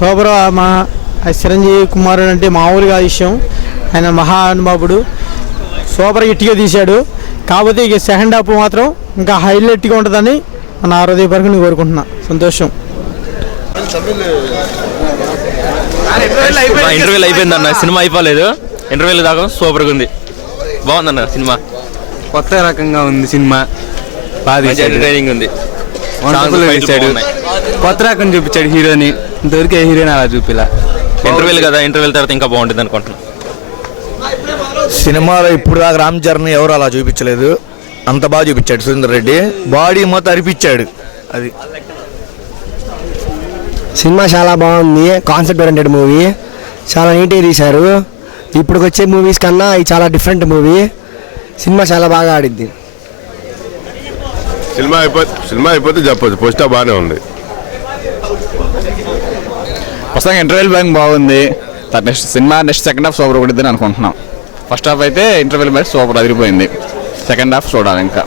Super. మా చిరంజీవి కుమారుడు అంటే మామూలుగా విషయం, ఆయన మహానుభావుడు, సూపర్ హిట్గా తీశాడు. కాకపోతే ఇక సెకండ్ హాఫ్ మాత్రం ఇంకా హైలైట్గా ఉంటుందని నా హృదయపూర్వకంగా నేను కోరుకుంటున్నా. సంతోషం. ఇంటర్వ్యూలు అయిపోయిందన్న, సినిమా అయిపోలేదు, ఇంటర్వ్యూలు దాకా సూపర్గా ఉంది, బాగుందన్న సినిమా, కొత్త రకంగా ఉంది సినిమా, బాగా ఎంటర్టైనింగ్ ఉంది, కొత్త రకం చూపించాడు హీరోని, ఇంతవరకు ఏ హీరోని అలా చూపిలా. ఇంటర్వ్యూలు కదా, ఇంటర్వ్యూల తర్వాత ఇంకా బాగుంటుంది అనుకుంటున్నాను. సినిమాలో ఇప్పుడు దాకా రామ్ చరణ్ ఎవరు అలా చూపించలేదు, అంత బాగా చూపించాడు సురేందర్ రెడ్డి, బాడీ మొత్తం అరిపించాడు. అది సినిమా చాలా బాగుంది, కాన్సెప్ట్ ఓరియంటెడ్ మూవీ, చాలా నీట్గా తీశారు. ఇప్పుడు వచ్చే మూవీస్ కన్నా ఇది చాలా డిఫరెంట్ మూవీ. సినిమా చాలా బాగా ఆడిద్ది. సినిమా అయిపోతే చెప్పచ్చు, పోస్టా బాగానే ఉంది. ప్రస్తుతం ఇంటర్వ్యూల్ బ్యాంక్ బాగుంది, next cinema second half super పడుద్దని అనుకుంటున్నాం. ఫస్ట్ హాఫ్ అయితే ఇంటర్వ్యూల్ బ్యాంక్ సూపర్ అదిరిపోయింది, సెకండ్ హాఫ్ చూడాలి ఇంకా.